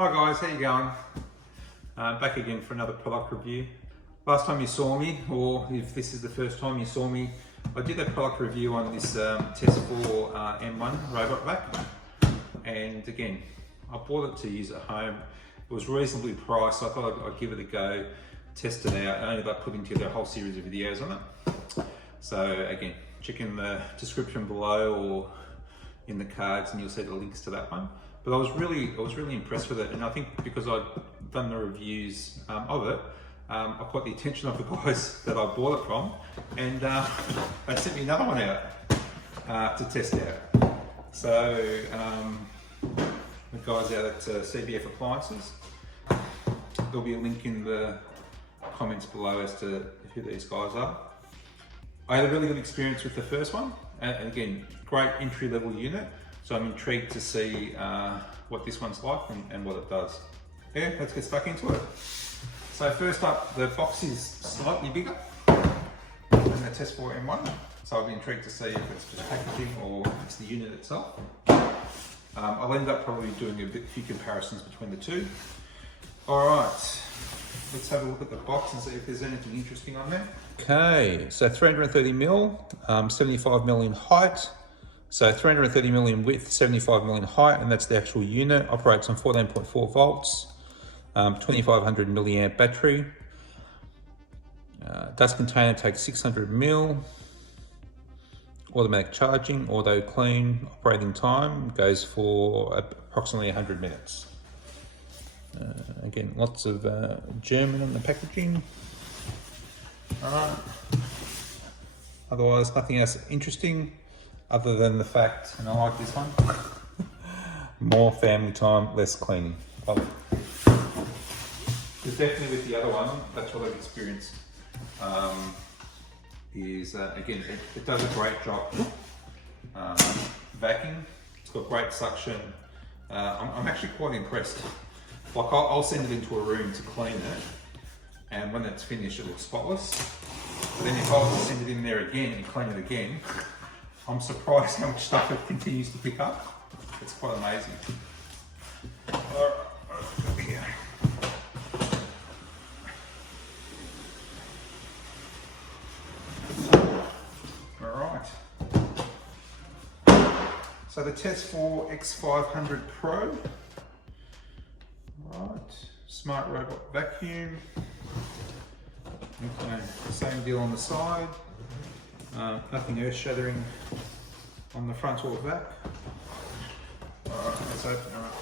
Hi guys, how you going? Back again for another product review. Last time you saw me, or if this is the first time you saw me, I did a product review on this Tesvor M1 robot vac, and again, I bought it to use at home. It was reasonably priced, so I thought I'd give it a go, test it out. I ended up putting together a whole series of videos on it. So again, check in the description below or in the cards and you'll see the links to that one. But I was really impressed with it, and I think because I'd done the reviews of it, I caught the attention of the guys that I bought it from, and they sent me another one out to test out. So the guys out at CBF Appliances, there'll be a link in the comments below as to who these guys are. I had a really good experience with the first one, and again, great entry-level unit. So I'm intrigued to see what this one's like and what it does. Yeah, let's get stuck into it. So first up, the box is slightly bigger than the Tesvor M1. So I'll be intrigued to see if it's just packaging or if it's the unit itself. I'll end up probably doing a few comparisons between the two. All right, let's have a look at the box and see if there's anything interesting on there. Okay, so 330mm, 75mm in height. So 330mm in width, 75mm in height, and that's the actual unit. Operates on 14.4 volts, 2500 milliamp battery. Dust container takes 600ml. Automatic charging, auto clean. Operating time goes for approximately 100 minutes. Again, lots of German on the packaging. Alright. Otherwise, nothing else interesting other than the fact, and I like this one, more family time, less cleaning. Love it. Because definitely with the other one, that's what I've experienced. Again, it does a great job vacuuming. It's got great suction. I'm actually quite impressed. Like I'll send it into a room to clean it, and when it's finished, it looks spotless. But then if I was to send it in there again and clean it again, I'm surprised how much stuff it continues to pick up. It's quite amazing. Alright, over here. Alright. So the Tesvor X500Pro. Alright, smart robot vacuum. Okay, same deal on the side. Nothing earth-shattering on the front or back. Alright, let's open her up.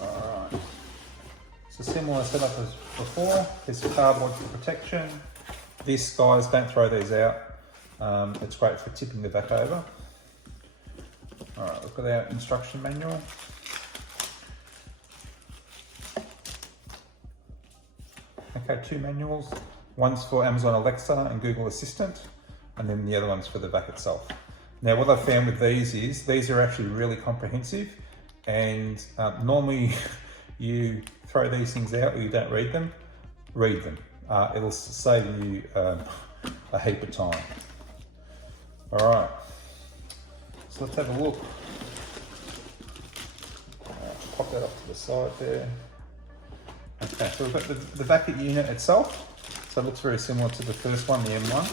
Alright. It's a similar setup as before. There's a cardboard for protection. This, guys, don't throw these out. It's great for tipping the vac over. All right, look at our instruction manual. Okay, two manuals. One's for Amazon Alexa and Google Assistant, and then the other one's for the vac itself. Now, what I've found with these is these are actually really comprehensive, and normally you throw these things out or you don't read them. Read them. It'll save you a heap of time. All right, so let's have a look. Pop that off to the side there. Okay, so we've got the vac unit itself. So it looks very similar to the first one, the M1.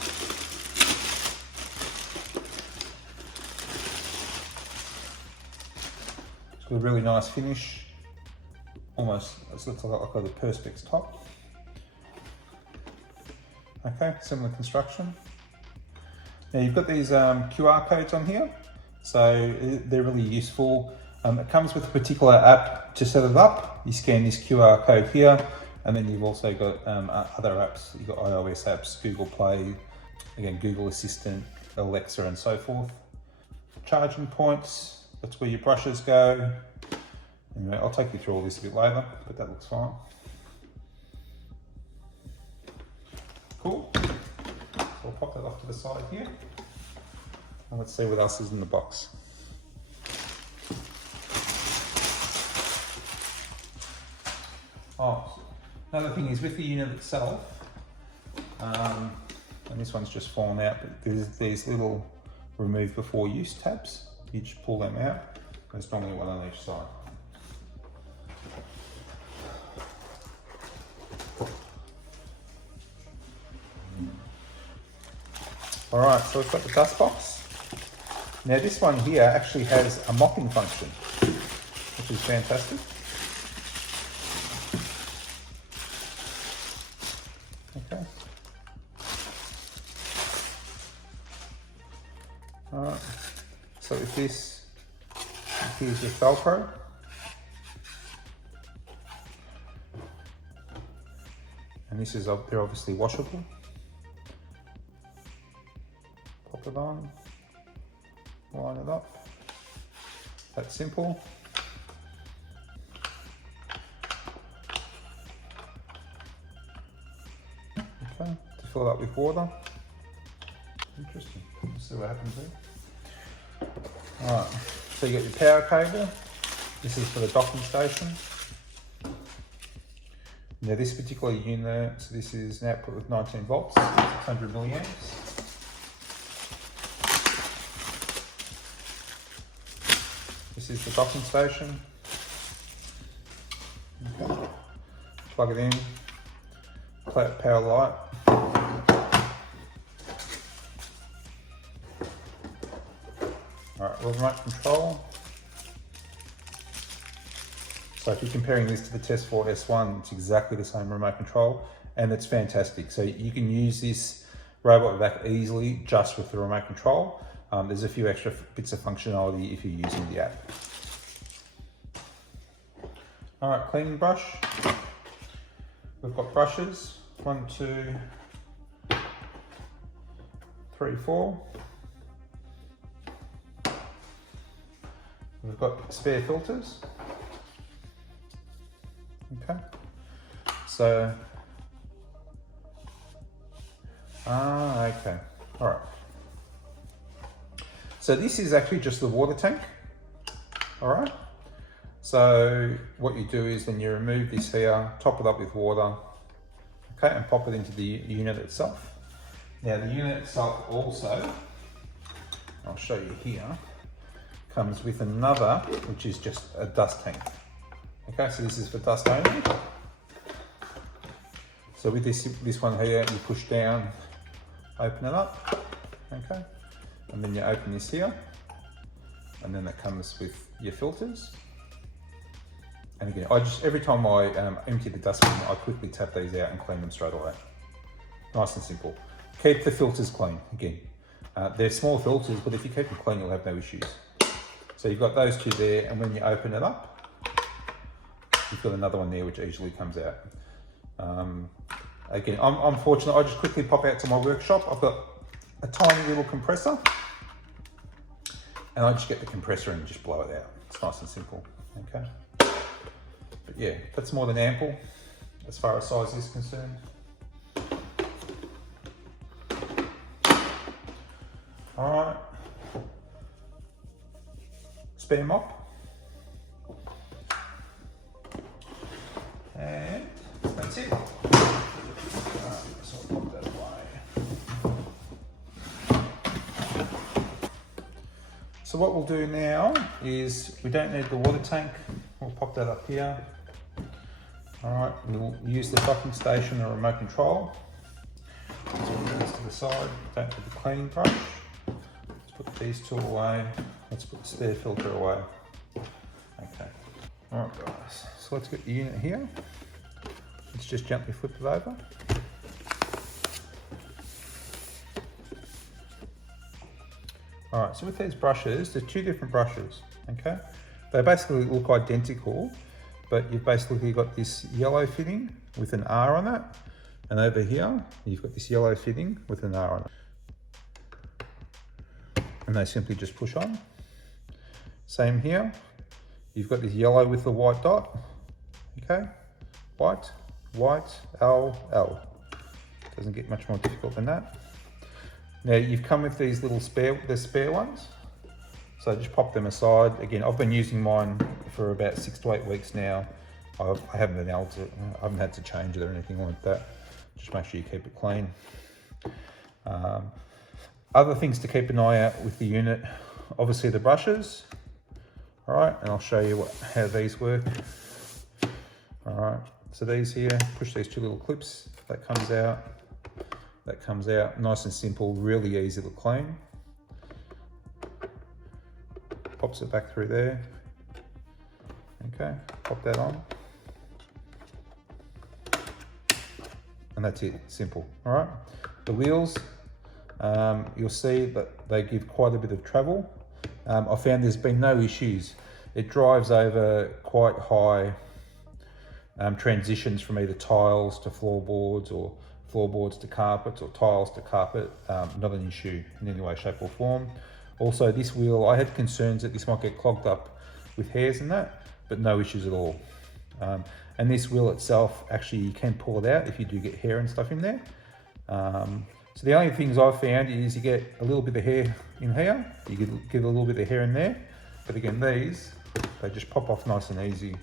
It's got a really nice finish. Almost, it looks like the Perspex top. Okay, similar construction. Now you've got these QR codes on here, so they're really useful. It comes with a particular app to set it up. You scan this QR code here, and then you've also got other apps. You've got iOS apps, Google Play, again, Google Assistant, Alexa, and so forth. Charging points, that's where your brushes go. Anyway, I'll take you through all this a bit later, but that looks fine. Cool. So I'll pop that off to the side here. And let's see what else is in the box. Oh, Another thing is with the unit itself, and this one's just fallen out, but there's these little remove before use tabs. You just pull them out. There's normally one on each side. All right, so we've got the dust box. Now this one here actually has a mopping function, which is fantastic. Okay. All right, so with this, here's your Velcro. And this is, they're obviously washable. Pop it on, line it up. That's simple. Okay, to fill it up with water. Interesting. Let's see what happens there. Alright, so you got your power cable. This is for the docking station. Now this particular unit, so this is an output with 19 volts, 600 milliamps. This is the docking station. Okay. Plug it in, power light. Alright, remote control. So if you're comparing this to the Tesvor S1, it's exactly the same remote control, and it's fantastic. So you can use this robot vac easily just with the remote control. There's a few extra bits of functionality if you're using the app. All right, cleaning brush. We've got brushes, 1, 2, 3, 4. We've got spare filters. Okay, so, okay, all right. So this is actually just the water tank, all right? So what you do is then you remove this here, top it up with water, okay, and pop it into the unit itself. Now the unit itself also, I'll show you here, comes with another, which is just a dust tank. Okay, so this is for dust only. So with this one here, you push down, open it up, okay? And then you open this here, and then that comes with your filters. And again, every time I empty the dustbin, I quickly tap these out and clean them straight away. Nice and simple. Keep the filters clean, again. They're small filters, but if you keep them clean, you'll have no issues. So you've got those two there, and when you open it up, you've got another one there which easily comes out. Again, I'm fortunate, I just quickly pop out to my workshop. I've got a tiny little compressor, and I just get the compressor and just blow it out. It's nice and simple, okay? But yeah, that's more than ample as far as size is concerned. All right, spare mop. And that's it. So I'll pop that away. So what we'll do now is, we don't need the water tank. We'll pop that up here. All right, we'll use the docking station, the remote control. So we'll put this to the side. Don't put the cleaning brush. Let's put these two away. Let's put the spare filter away. Okay. All right, guys. So let's get the unit here. Let's just gently flip it over. All right, so with these brushes, there's two different brushes, okay? They basically look identical, but you've basically got this yellow fitting with an R on it, and over here, you've got this yellow fitting with an R on it. And they simply just push on. Same here, you've got this yellow with the white dot, okay? White, white, L, L. Doesn't get much more difficult than that. Now you've come with these little spare ones. So just pop them aside. Again, I've been using mine for about 6 to 8 weeks now. I haven't been able to, I haven't had to change it or anything like that. Just make sure you keep it clean. Other things to keep an eye out with the unit, obviously the brushes. All right, and I'll show you how these work. All right, so these here, push these 2 little clips, that comes out, nice and simple, really easy to clean. Pops it back through there. Okay, pop that on. And that's it, simple, all right? The wheels, you'll see that they give quite a bit of travel. I found there's been no issues. It drives over quite high transitions from either tiles to floorboards or floorboards to carpets or tiles to carpet. Not an issue in any way, shape or form. Also this wheel, I had concerns that this might get clogged up with hairs and that, but no issues at all. And this wheel itself, actually you can pull it out if you do get hair and stuff in there. So the only things I've found is you get a little bit of hair in here, you get a little bit of hair in there, but again these, they just pop off nice and easy.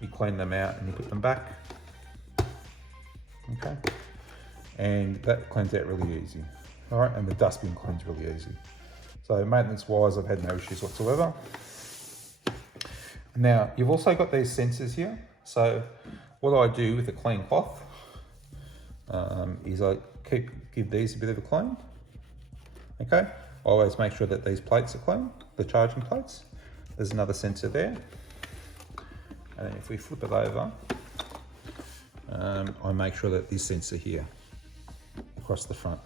You clean them out and you put them back. Okay, and that cleans out really easy. All right, and the dustbin cleans really easy. So maintenance wise, I've had no issues whatsoever. Now, you've also got these sensors here. So what I do with a clean cloth is I give these a bit of a clean. Okay, I always make sure that these plates are clean, the charging plates. There's another sensor there. And then if we flip it over, I make sure that this sensor here across the front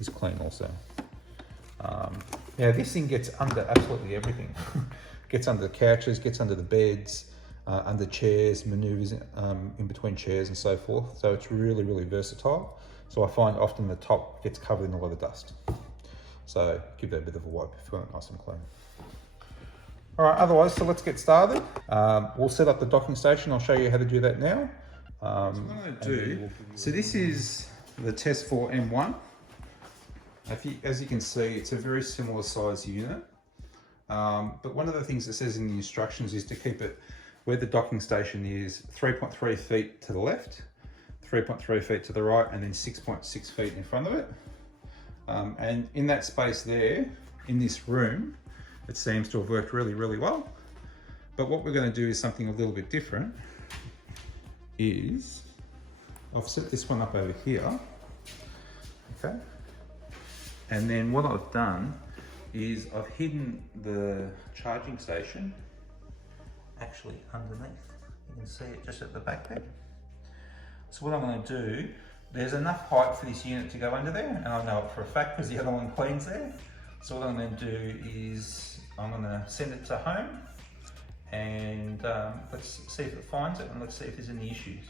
is clean also. Yeah, this thing gets under absolutely everything. Gets under the couches, gets under the beds, under chairs, maneuvers in between chairs and so forth. So it's really, really versatile. So I find often the top gets covered in a lot of dust. So give that a bit of a wipe if you want it nice and clean. All right, otherwise, so let's get started. We'll set up the docking station. I'll show you how to do that now. So what I'm going to do, so this is the Tesvor M1. As you can see, it's a very similar size unit. But one of the things it says in the instructions is to keep it where the docking station is 3.3 feet to the left, 3.3 feet to the right, and then 6.6 feet in front of it. And in that space there, in this room, it seems to have worked really, really well. But what we're going to do is something a little bit different. I've set this one up over here, okay? And then what I've done is I've hidden the charging station actually underneath. You can see it just at the back there. So what I'm going to do, there's enough height for this unit to go under there, and I know it for a fact because the other one cleans there. So what I'm going to do is I'm going to send it to home, and let's see if it finds it, and let's see if there's any issues.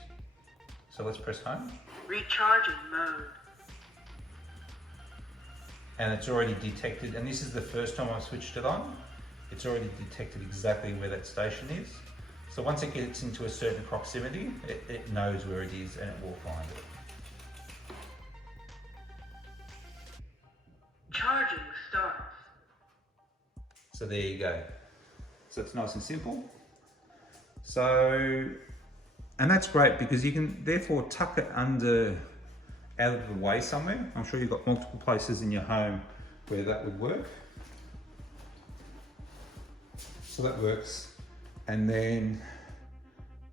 So let's press home. Recharging mode. And it's already detected, and this is the first time I've switched it on. It's already detected exactly where that station is. So once it gets into a certain proximity, it knows where it is and it will find it. Charging starts. So there you go. So it's nice and simple. So, and that's great because you can therefore tuck it out of the way somewhere. I'm sure you've got multiple places in your home where that would work. So that works. And then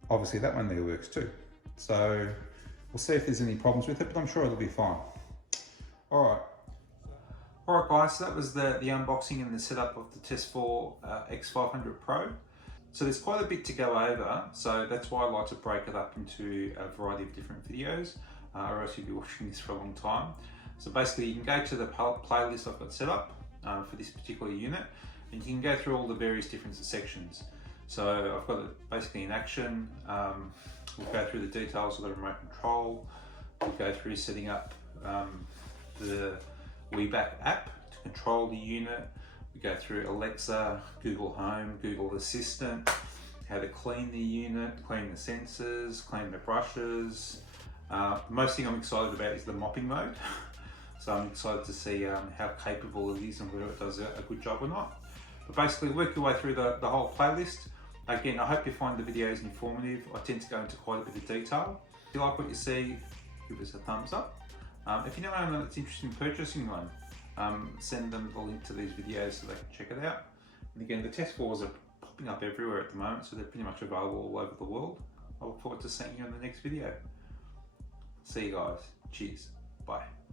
obviously that one there works too. So we'll see if there's any problems with it, but I'm sure it'll be fine. All right guys, so that was the unboxing and the setup of the Tesvor X500Pro. So there's quite a bit to go over, so that's why I like to break it up into a variety of different videos, or else you'll be watching this for a long time. So basically you can go to the playlist I've got set up for this particular unit, and you can go through all the various different sections. So I've got it basically in action. We'll go through the details of the remote control. We'll go through setting up the WeBack app to control the unit. We go through Alexa, Google Home, Google Assistant, how to clean the unit, clean the sensors, clean the brushes. The most thing I'm excited about is the mopping mode. So I'm excited to see how capable it is and whether it does a good job or not. But basically work your way through the whole playlist. Again, I hope you find the videos informative. I tend to go into quite a bit of detail. If you like what you see, give us a thumbs up. If you know anyone that's interested in purchasing one, send them the link to these videos so they can check it out. And again, the Tesvors are popping up everywhere at the moment, so they're pretty much available all over the world. I look forward to seeing you in the next video. See you guys. Cheers. Bye.